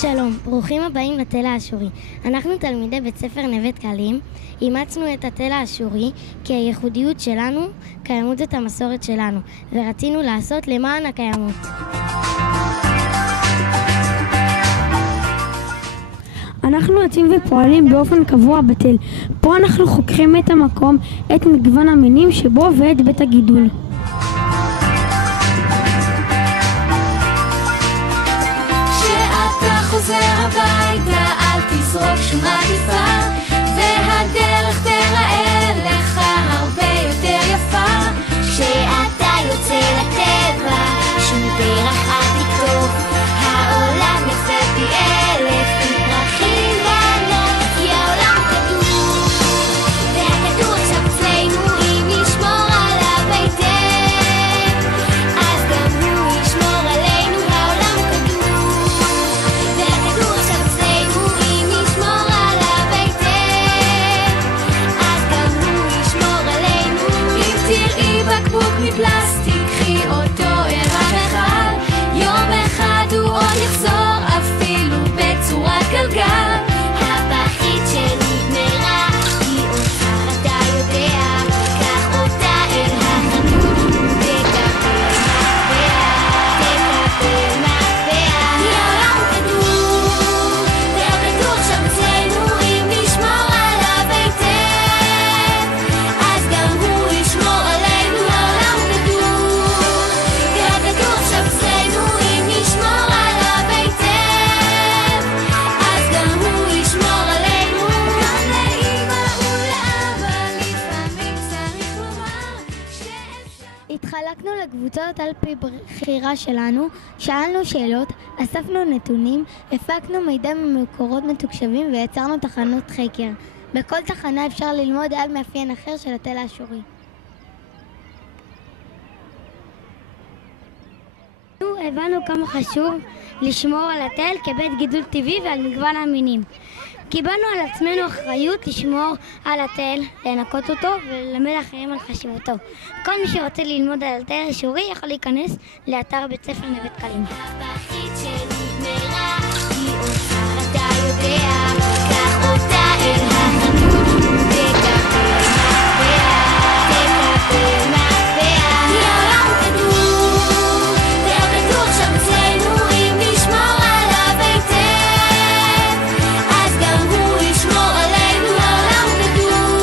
שלום, ברוכים הבאים לתל האשורי. אנחנו תלמידי בית ספר נווה דקלים. אימצנו את התל האשורי כי הייחודיות שלנו, קיימות זאת המסורת שלנו, ורצינו לעשות למען הקיימות. אנחנו יוצאים ופועלים באופן קבוע בתל. פה אנחנו חוקרים את המקום, את מגוון המינים שבו ואת בית הגידול. כשאתה חוזר הביתה אל תזרוק שום עדיפה, והדרך תראה לך הרבה יותר יפה. כשאתה יוצא לטבע שום פרח אל תקטוף, העולם יפה פי אלף פרחים בנות, כי העולם כדור והכדור עכשיו אצלנו, אם נשמור עליו היטב אז גם הוא ישמור עלינו. העולם כדור והכדור עכשיו אצלנו, אם נשמור עליו היטב אז גם הוא ישמור עלינו. אם תראי בקבוק מפלסטיק קחי אותו אל המכל, יום אחד הוא עוד יחזור אפילו בצורת גלגל. הפחית שנגמרה היא אותך אתה יודע, קח אותה אל החנות ותקבל מטבע. כי העולם כדור והכדור עכשיו אצלנו, אם נשמור עליו היטב אז גם הוא ישמור עלינו. העולם כדור והכדור עכשיו אצלנו, אם נשמור עליו היטב אז גם הוא ישמור עלינו. גם לאמא ולאבא לפעמים צריך לומר שאפשר. התחלקנו לקבוצות על פי בחירה שלנו, שאלנו שאלות, אספנו נתונים, הפקנו מידע ממקורות מתוקשבים ויצרנו תחנות חקר. בכל תחנה אפשר ללמוד על מאפיין אחר של התל האשורי. הבנו כמה חשוב לשמור על התל כבית גידול טבעי ועל מגוון המינים. קיבלנו על עצמנו אחריות לשמור על התל, לנקות אותו וללמד אחרים על חשיבותו. כל מי שרוצה ללמוד על התל האשורי יכול להיכנס לאתר בית ספר נווה דקלים. הפחית שנגמרה היא אותך אתה יודע, קח אותה אל החנות ותקבל מטבע. כי העולם כדור והכדור עכשיו אצלנו, אם נשמור עליו היטב אז גם הוא ישמור עלינו. העולם כדור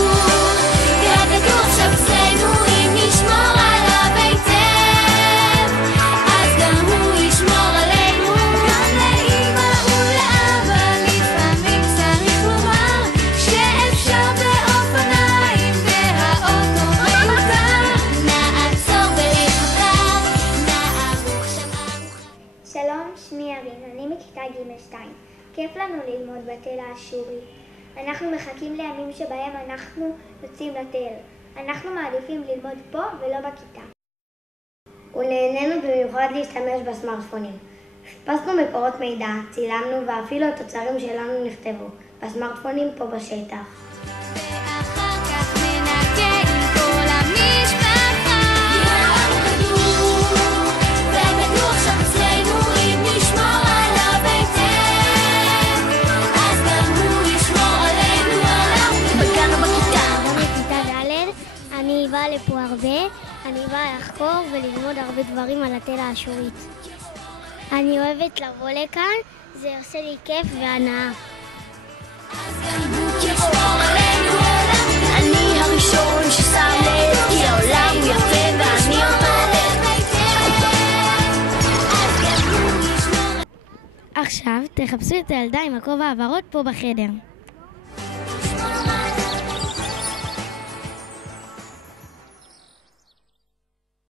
והכדור עכשיו אצלנו, אם נשמור עליו היטב אז גם הוא ישמור עלינו. גם לאמא ולאבא לפעמים צריך לומר שאפשר באופניים והאוטו מיותר. נעצור ולחכר, נערוך שם ארוחה. שלום, שמי ארין, אני מכיתה ג'2. כיף לנו ללמוד בתל האשורי. אנחנו מחכים לימים שבהם אנחנו יוצאים לתל. אנחנו מעדיפים ללמוד פה ולא בכיתה. ונהנינו במיוחד להשתמש בסמארטפונים. חיפשנו מקורות מידע, צילמנו ואפילו התוצרים שלנו נכתבו בסמארטפונים פה בשטח. ואחר כך ננקה עם כל המשפחה. העולם כדור והכדור עכשיו אצלנו, אם נשמור עליו היטב אז גם הוא ישמור עלינו. העולם כדור. בכיתה. גם בכיתה ד', אני באה לפה הרבה, אני באה לחקור וללמוד הרבה דברים על התל האשורית. אני אוהבת לבוא לכאן, זה עושה לי כיף והנאה. אז גם הוא ישמור עלינו. אני הראשון ששם לב, כי העולם הוא יפה ואני עומדת היטב אז גם הוא ישמור. עכשיו תחפשו את הילדה עם הכובע הוורוד פה בחדר.